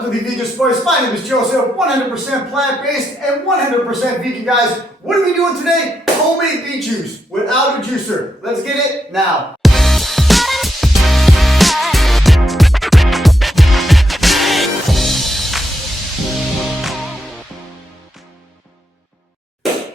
Welcome to the Vegan Spice. My name is Joseph, 100% plant-based and 100% vegan, guys. What are we doing today? Homemade beet juice without a juicer. Let's get it now.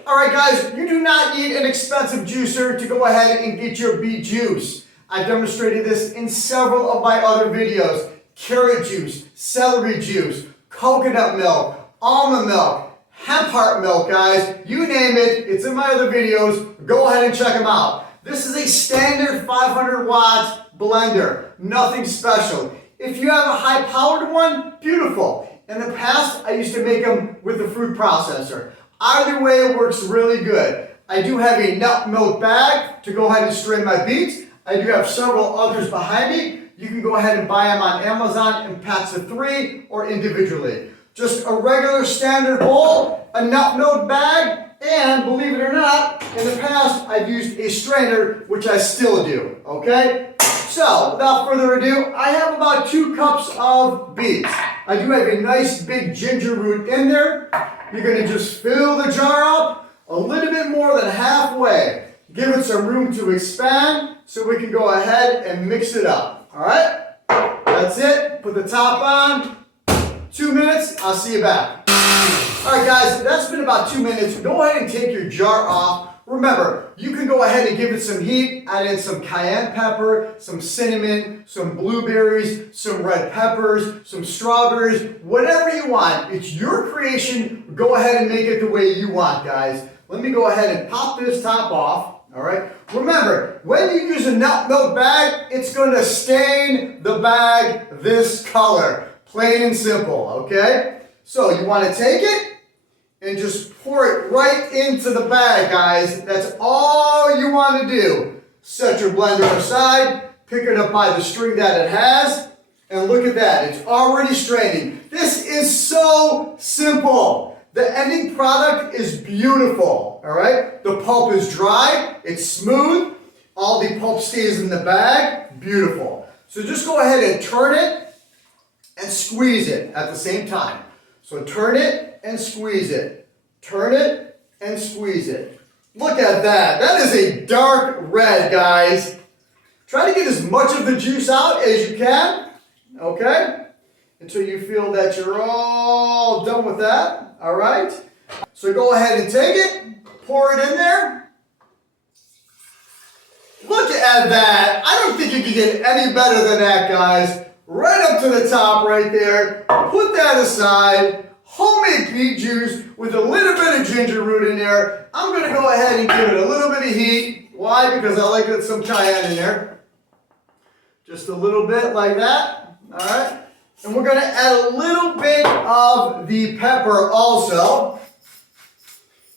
Alright guys, you do not need an expensive juicer to go ahead and get your beet juice. I've demonstrated this in several of my other videos. Carrot juice, celery juice, coconut milk, almond milk, hemp heart milk, guys. You name it, it's in my other videos. Go ahead and check them out. This is a standard 500 watts blender. Nothing special. If you have a high-powered one, beautiful. In the past, I used to make them with the fruit processor. Either way, it works really good. I do have a nut milk bag to go ahead and strain my beets. I do have several others behind me. You can go ahead and buy them on Amazon in packs of 3 or individually. Just a regular standard bowl, a nut milk bag, and believe it or not, in the past I've used a strainer, which I still do, okay? So, without further ado, I have about 2 cups of beets. I do have a nice big ginger root in there. You're going to just fill the jar up a little bit more than halfway. Give it some room to expand so we can go ahead and mix it up. Alright? That's it. Put the top on. 2 minutes. I'll see you back. Alright guys, that's been about 2 minutes. Go ahead and take your jar off. Remember, you can go ahead and give it some heat. Add in some cayenne pepper, some cinnamon, some blueberries, some red peppers, some strawberries, whatever you want. It's your creation. Go ahead and make it the way you want, guys. Let me go ahead and pop this top off. Alright, remember, when you use a nut milk bag, it's going to stain the bag this color. Plain and simple, okay? So you want to take it and just pour it right into the bag, guys. That's all you want to do. Set your blender aside, pick it up by the string that it has, and look at that. It's already straining. This is so simple. The ending product is beautiful, all right? The pulp is dry, it's smooth, all the pulp stays in the bag, beautiful. So just go ahead and turn it and squeeze it at the same time. So turn it and squeeze it. Turn it and squeeze it. Look at that. That is a dark red, guys. Try to get as much of the juice out as you can, okay? Until you feel that you're all done with that. All right, so go ahead and take it, pour it in there. Look at that. I don't think you can get any better than that, guys. Right up to the top right there. Put that aside. Homemade beet juice with a little bit of ginger root in there. I'm going to go ahead and give it a little bit of heat. Why? Because I like some cayenne in there. Just a little bit like that. All right. And we're going to add a little bit of the pepper also.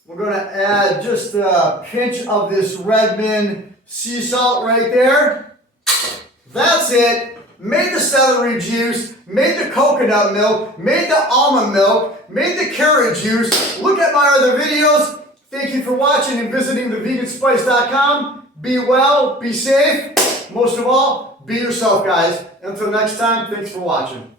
We're going to add just a pinch of this Redmond Sea salt right there. That's it. Made the celery juice, made the coconut milk, made the almond milk, made the carrot juice. Look at my other videos. Thank you for watching and visiting theveganspice.com. Be well, be safe. Most of all, be yourself, guys. Until next time, thanks for watching.